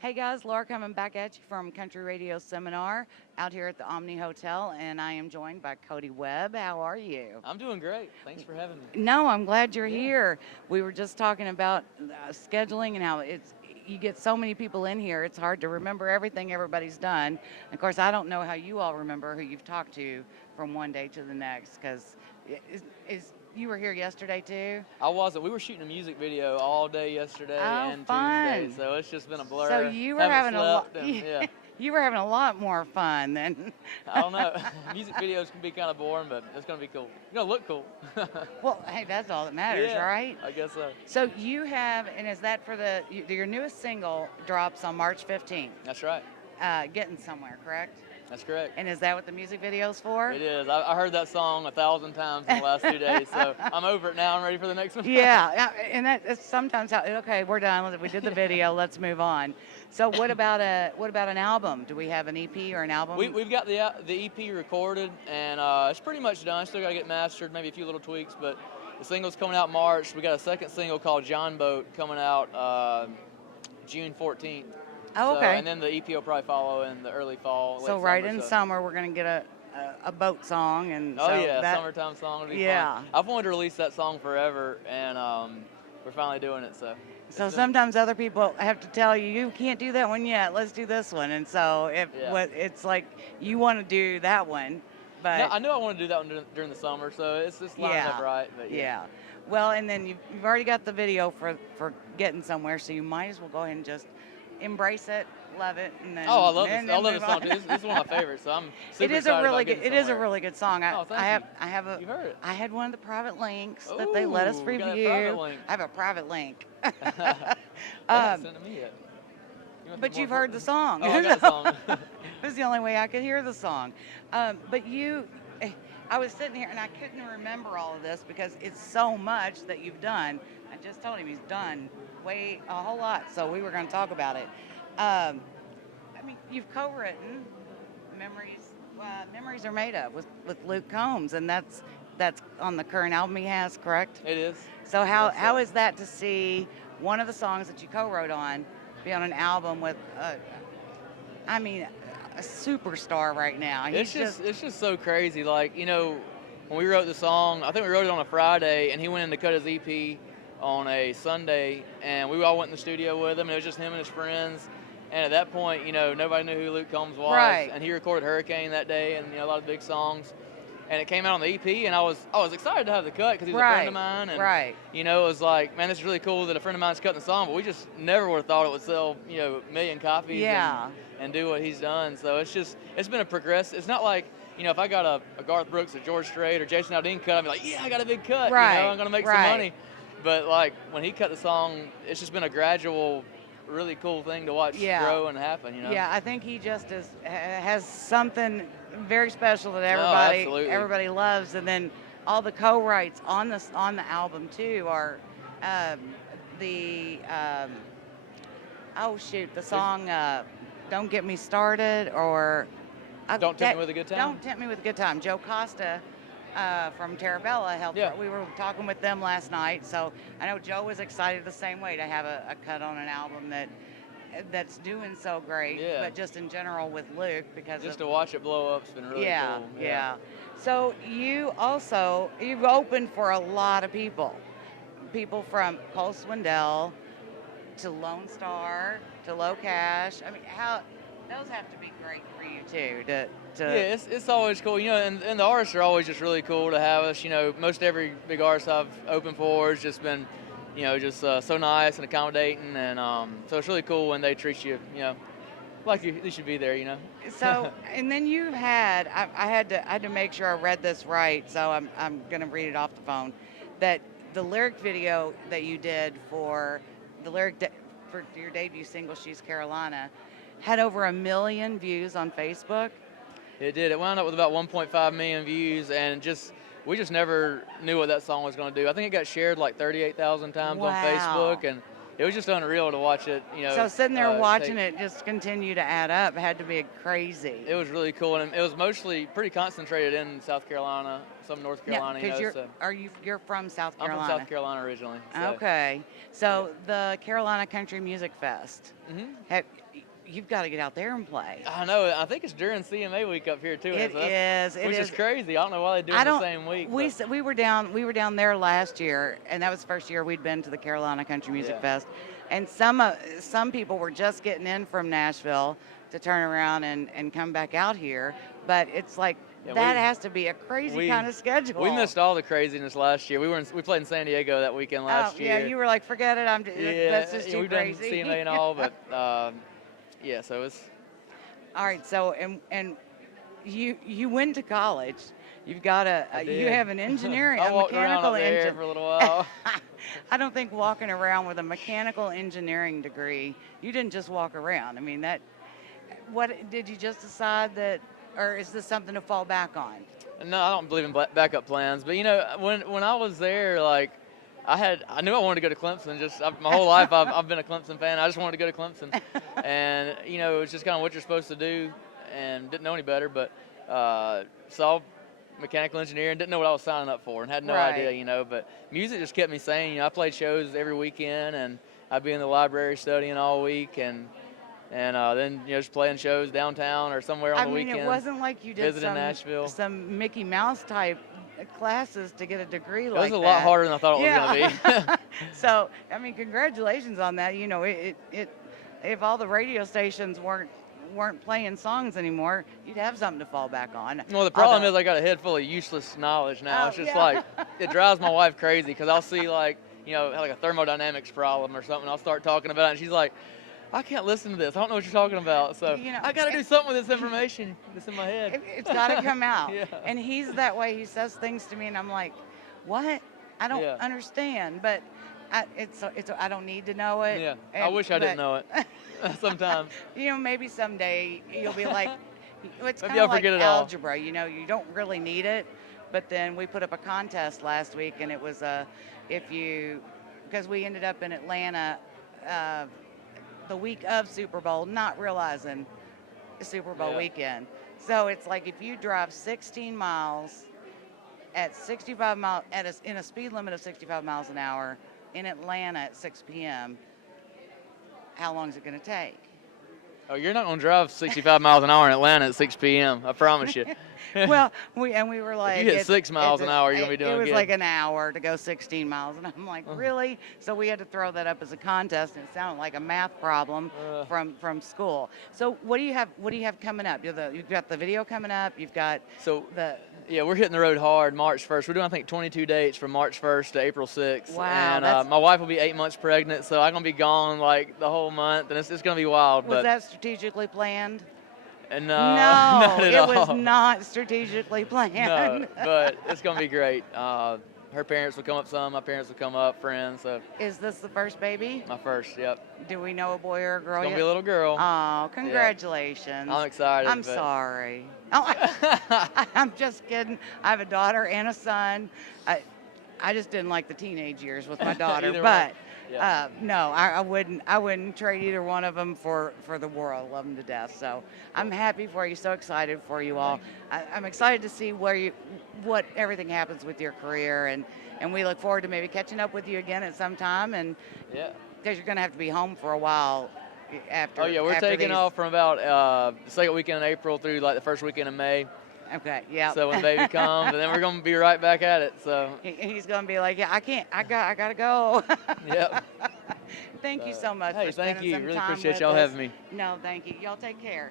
Hey guys, Laura coming back at you from Country Radio Seminar out here at the Omni Hotel, and I am joined by Cody Webb. How are you? I'm doing great. Thanks for having me. No, I'm glad you're Yeah. here. We were just talking about scheduling and how you get so many people in here, it's hard to remember everything everybody's done. Of course, I don't know how you all remember who you've talked to from one day to the next, because you were here yesterday too? I wasn't. We were shooting a music video all day yesterday Oh, and fun. Tuesday, so it's just been a blur. So you were Haven't having a lot. slept and, yeah. You were having a lot more fun than. I don't know. Music videos can be kind of boring, but it's going to be cool. It's going to look cool. Well, hey, that's all that matters, Yeah, right? I guess so. So you have, and is that for your newest single drops on March 15th? That's right. Getting Somewhere, correct? That's correct. And is that what the music video's for? It is. I heard that song 1,000 times in the last 2 days, so I'm over it now. I'm ready for the next one. Yeah, and that's sometimes how. Okay, we're done. We did the video. Let's move on. So what about an album? Do we have an EP or an album? We've got the EP recorded, and it's pretty much done. Still got to get mastered, maybe a few little tweaks, but the single's coming out March. We got a second single called John Boat coming out June 14th. Oh, okay. So, and then the EP will probably follow in the early fall. So right in summer, we're going to get a boat song. And oh, so yeah, summertime song will be fun. I've wanted to release that song forever, and we're finally doing it. So sometimes other people have to tell you, you can't do that one yet, let's do this one. And so it's like you want to do that one. But no, I knew I wanted to do that one during the summer, so it's just lined up right. But yeah. Well, and then you've already got the video for Getting Somewhere, so you might as well go ahead and just embrace it, love it, and then. Oh, I love this. I love this song too. This is one of my favorites, so I'm super excited about Getting Somewhere. It is a really good song. Oh, thank you. You heard it. I had one of the private links that they let us review. Got a private link. I have a private link. They haven't sent it to me yet. But you've heard the song. Oh, I got the song. It was the only way I could hear the song. But I was sitting here and I couldn't remember all of this because it's so much that you've done. I just told him he's done a whole lot, so we were going to talk about it. I mean, you've co-written Memories Are Made Of with Luke Combs, and that's on the current album he has, correct? It is. So how is that to see one of the songs that you co-wrote on be on an album with, a superstar right now? It's just so crazy. Like, when we wrote the song, I think we wrote it on a Friday, and he went in to cut his EP on a Sunday, and we all went in the studio with him, and it was just him and his friends. And at that point, nobody knew who Luke Combs was. Right. And he recorded Hurricane that day, and a lot of big songs. And it came out on the EP, and I was excited to have the cut because he was a friend of mine. And, it was like, man, this is really cool that a friend of mine's cutting the song, but we just never would have thought it would sell, a million copies and do what he's done. So it's been a progress. It's not like, if I got a Garth Brooks or George Strait or Jason Aldean cut, I'd be like, yeah, I got a big cut. I'm going to make some money. But, like, when he cut the song, it's just been a gradual, really cool thing to watch grow and happen, Yeah, I think he just has something very special that everybody loves. And then all the co-writes on the album, too, are the song Don't Get Me Started or Don't Tempt Me With a Good Time. Don't Tempt Me With a Good Time. Joe Costa from Terabella helped. Yeah. We were talking with them last night, so I know Joe was excited the same way to have a cut on an album that's doing so great. Yeah. But just in general with Luke, because to watch it blow up's been really cool. Yeah. So you've opened for a lot of people from Cole Swindell to Lone Star to Low Cash. I mean, those have to be great for you too. Yeah, it's always cool, and the artists are always just really cool to have us. Most every big artist I've opened for has just been, so nice and accommodating, and so it's really cool when they treat you, like you should be there, So, and then you had, I had to make sure I read this right, so I'm going to read it off the phone, that the lyric video that you did for your debut single, She's Carolina, had over 1 million views on Facebook. It did. It wound up with about 1.5 million views, and we just never knew what that song was going to do. I think it got shared like 38,000 times on Facebook, and it was just unreal to watch it. So sitting there watching it just continue to add up had to be crazy. It was really cool, and it was mostly pretty concentrated in South Carolina, some North Carolina. Because you're from South Carolina. I'm from South Carolina originally. So. Okay, so the Carolina Country Music Fest. Mm-hmm. you've got to get out there and play. I know. I think it's during CMA week up here too. It is. Which is crazy. I don't know why they do it the same week. We were down there last year, and that was the first year we'd been to the Carolina Country Music Fest. And some people were just getting in from Nashville to turn around and come back out here. But it's like that has to be a crazy kind of schedule. We missed all the craziness last year. We played in San Diego that weekend last year. Yeah, you were like, forget it. That's just too crazy. We've done CMA and all, but so it's. All right, so and you went to college. You've got you have an engineering, a mechanical engineering for a little while. I don't think walking around with a mechanical engineering degree, you didn't just walk around. I mean, what did you just decide that, or is this something to fall back on? No, I don't believe in backup plans. But when I was there, like I knew I wanted to go to Clemson. My whole life I've been a Clemson fan. I just wanted to go to Clemson, and it was just kind of what you're supposed to do, and didn't know any better. But saw mechanical engineering, didn't know what I was signing up for, and had no idea. But music just kept me sane. I played shows every weekend, and I'd be in the library studying all week, and then just playing shows downtown or somewhere on the weekend. It wasn't like you did some Mickey Mouse type classes to get a degree like that. It was a lot harder than I thought it was going to be. So, congratulations on that. If all the radio stations weren't playing songs anymore, you'd have something to fall back on. Well, the problem is I got a head full of useless knowledge now. It's just like, it drives my wife crazy because I'll see like a thermodynamics problem or something. I'll start talking about it, and she's like, I can't listen to this. I don't know what you're talking about. So I got to do something with this information that's in my head. It's got to come out. And he's that way. He says things to me, and I'm like, what? I don't understand. But I don't need to know it. Yeah. I wish I didn't know it sometimes. Maybe someday you'll be like, it's maybe kind of like algebra. You don't really need it. But then we put up a contest last week, and it was because we ended up in Atlanta the week of Super Bowl, not realizing the Super Bowl weekend. So it's like if you drive 16 miles at 65 miles in a speed limit of 65 miles an hour in Atlanta at 6 p.m., how long is it going to take? Oh, you're not going to drive 65 miles an hour in Atlanta at 6 p.m., I promise you. Well, we were like, if you hit 6 miles an hour, you're going to be doing good. It was like an hour to go 16 miles, and I'm like, really? So we had to throw that up as a contest, and it sounded like a math problem from school. So what do you have coming up? You've got the video coming up. You've got we're hitting the road hard March 1st. We're doing, I think, 22 dates from March 1st to April 6th. Wow. And my wife will be 8 months pregnant, so I'm going to be gone like the whole month, and it's going to be wild. Was that strategically planned? No, not at all. It was not strategically planned. No, but it's going to be great. Her parents will come up some. My parents will come up, friends. So. Is this the first baby? My first, yep. Do we know a boy or a girl yet? It's going to yet? be a little girl. Oh, congratulations. Yep. I'm excited. I'm sorry. Oh, I'm just kidding. I have a daughter and a son. I just didn't like the teenage years with my daughter, but no, I wouldn't trade either one of them for the world. Love them to death. So I'm happy for you. So excited for you all. I'm excited to see what everything happens with your career, and we look forward to maybe catching up with you again at some time. And because you're going to have to be home for a while after. Oh yeah, we're taking off from about the second weekend in April through like the first weekend in May. Okay, yeah. So when baby comes, and then we're going to be right back at it. So he's going to be like, I can't. I got to go. Yep. Thank you so much for spending thank you. some Really time appreciate with y'all us. having me. No, thank you. Y'all take care.